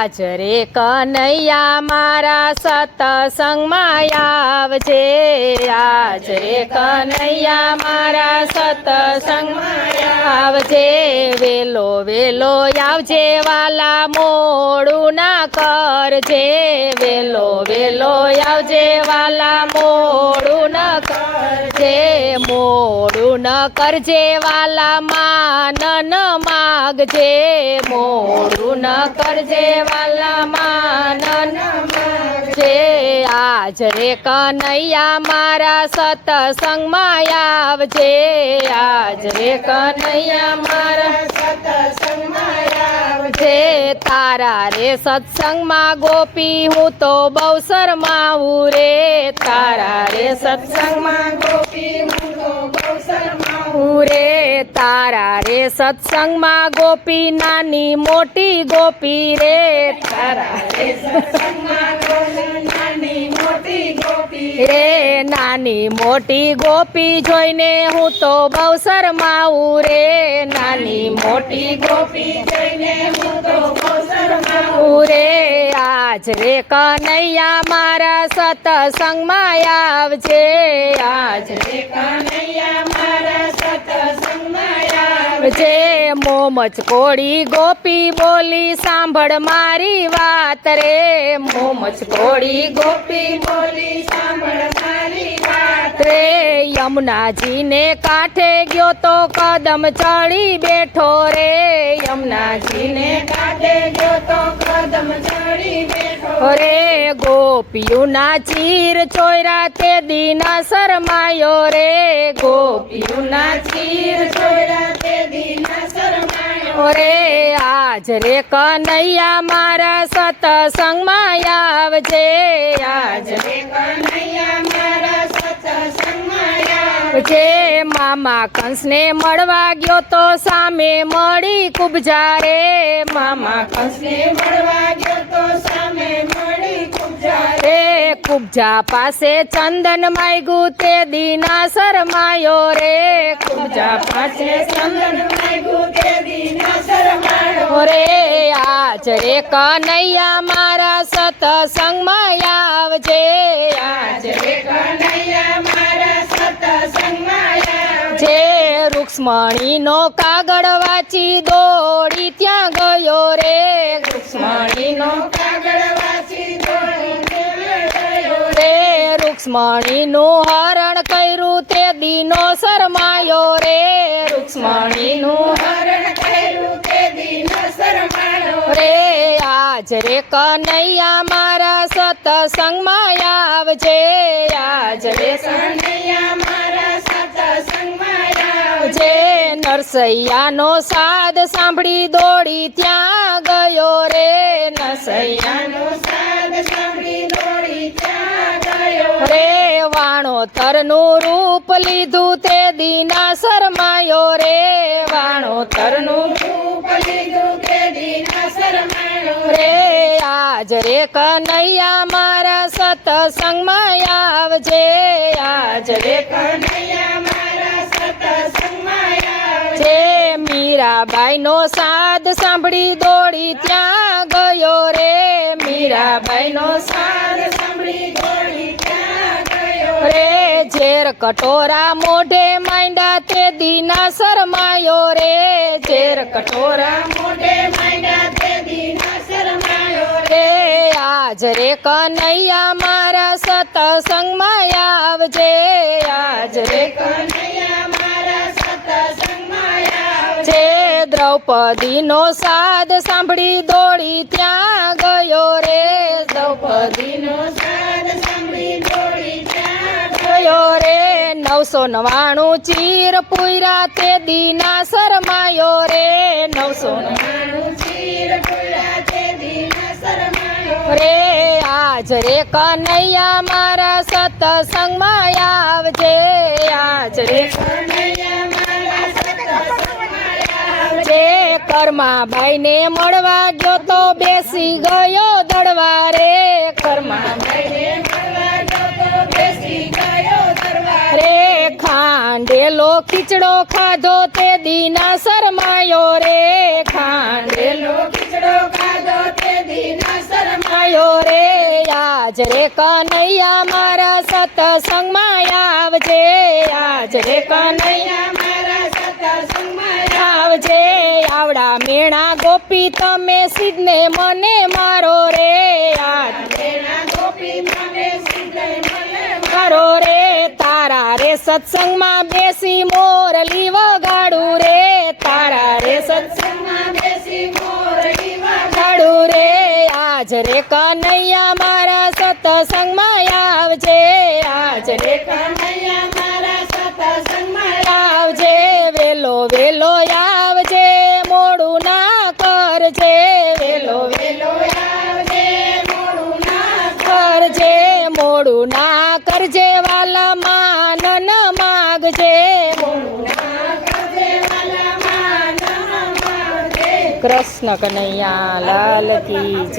આજ રે કનૈયા મારા સતસંગમાં આવજે, આજ રે કનૈયા મારા સતસંગમાં આવજે, વેલો વેલો આવજે વાલા મોડું ના કરજે, વેલો વેલો આવજે વાલા મોડું ન કરજે, મોડું ન કરજે વાલા માન ન માગજે, મોડું ન કરજે વાલા માન ન માગજે, આજ રે કનૈયા મારા સતસંગમાં આવજે, આજ રે કનૈયા મારા સતસંગમાં આવજે, તારા રે સત્સંગમાં ગોપી હું તો બહુ શરમાવું રે, તારા રે સત્સંગમાં ગોપી હું તો બહુ શરમાવું રે, તારા રે સત્સંગમાં ગોપી નાની મોટી ગોપી રે, તારા રે સત્સંગમાં ગોપી નાની મોટી ગોપી રે, નાની મોટી ગોપી જોઈને હું તો બહુ શરમાવું રે, નાની મોટી ગોપી જોઈને હું તો બહુ શરમાવું રે, આજ રે કનૈયા મારા સતસંગમાં આવજે, આજ રે કનૈયા મારા સતસંગમાં આવજે, મોમચ કોળી ગોપી બોલી સાંભળ મારી વાત રે, મોમચ કોળી ગોપી બોલી સાંભળ મારી વાત રે, યમુનાજીને કાંઠે ગયો તો કદમ ચડી બેઠો રે, યમુનાજીને કાંઠે ગયો તો કદમ ચડી બેઠો રે, ગોપીઓના ચીર ચોર્યા તે દિન શરમાયો રે, ગોપીઓના ચીર ચોર્યા તે દિન શરમાયો રે, આજ રે કનૈયા મારા સતસંગમાં આવજે, આજ રે કનૈયા મારા સતસંગમાં આવજે, મામા કંસને મળવા ગયો તો સામે મળી કુબજા રે, મામા કંસને મળવા ગયો તો સામે મળી કુબજા રે, કુબજા પાસે ચંદન માગ્યું તે દિના શરમાયો રે, કુબજા પાસે ચંદન માગ્યું તે દિના શરમાયો રે, આજ રે કનૈયા મારા સતસંગમાં આવજે, આજ રે કનૈયા મારા સતસંગમાં આવજે, રૂક્ષ્મણીનો કાગળ વાંચી દોડી ત્યાં ગયો રે, રૂક્ષ્મણીનો કાગળ વાંચી દોડી ગયો રે, રૂક્ષ્મણીનું હરણ કર્યું તે દિનો શરમાયો રે, રૂક્ષ્મણીનું હરણ કર્યું તે દિનો શરમાયો રે, આજ રે કનૈયા મારા સતસંગમાં આવજે, આજ રે કનૈયા મારા સતસંગમાં આવજે, નરસૈયાનો સાદ સાંભળી દોડી ત્યાં ગયો રે, નરસૈયાનો સાદ સાંભળી દોડી ત્યાં ગયો રે, વાણોતરનું રૂપ લીધું તે દિના શરમાયો રે, વાણોતરનું રૂપ લીધું તે દિના શરમાયો રે, આજ રે કનૈયા મારા સતસંગમાં આવજે, આજ રે કનૈયા મારા સતસંગમાં આવજે, મીરાબાઈનો સાદ સાંભળી દોડી ત્યાં ગયો રે, મીરાબાઈનો સાદ સાંભળી દોડી ત્યાં ગયો રે, ઝેર કટોરા મોઢે માંડ્યા તે દિના શરમાયો રે, ઝેર કટોરા મોઢે માંડ્યા તે દિના શરમાયો રે, આજ રે કનૈયા મારા સતસંગમાં આવજે, આજ રે કનૈયા મારા સતસંગમાં આવજે, દ્રૌપદીનો સાદ સાંભળી દોડી ત્યાં ગયો રે, દ્રૌપદીનો સાદ સાંભળી દોડી ત્યાં ગયો રે, 999 ચીર પૂર્યા તે દિના શરમાયો રે, 999 ચીર પૂર્યા તે દિના શરમાયો રે, આજ રે કનૈયા મારા સતસંગમાં આવજે, આજ રે કનૈયા મારા સતસંગમાં આવજે, કર્માબાઈને મળવા ગયો તો બેસી ગયો દળવા રે, કર્માબાઈને મળવા ગયો તો બેસી ગયો દળવા રે, ખાંડેલો ખીચડો ખાધો તે દિના શરમાયો રે, ખાંડેલો ખીચડો ખાધો તે દિના આજ રે કનૈયા મારા સતસંગમાં આવજે આજ રે કનૈયા મારા સતસંગમાં આવજે આવડા મેણા ગોપી તમે સિદ્ધને મને મારો રે આજ મેણા ગોપી તમે સિદ્ધને મને મારો રે તારા રે સત્સંગમાં બેસી મોરલી વગાડું રે તારા રે સત્સંગમાં બેસી મોરલી વગાડું રે આજ રે કનૈયા મારા સત્સંગમાં આવજે આજ રે કનૈયા મારા સત્સંગમાં આવજે વેલો વેલો આવજે મોડું ના કરજે વેલો વેલો આવજે મોડું ના કરજે મોડું ના કરજે વાલા માનન માગજે મોડું ના કરજે વાલા માનન માગજે કૃષ્ણ કનૈયા લાલ કી જય.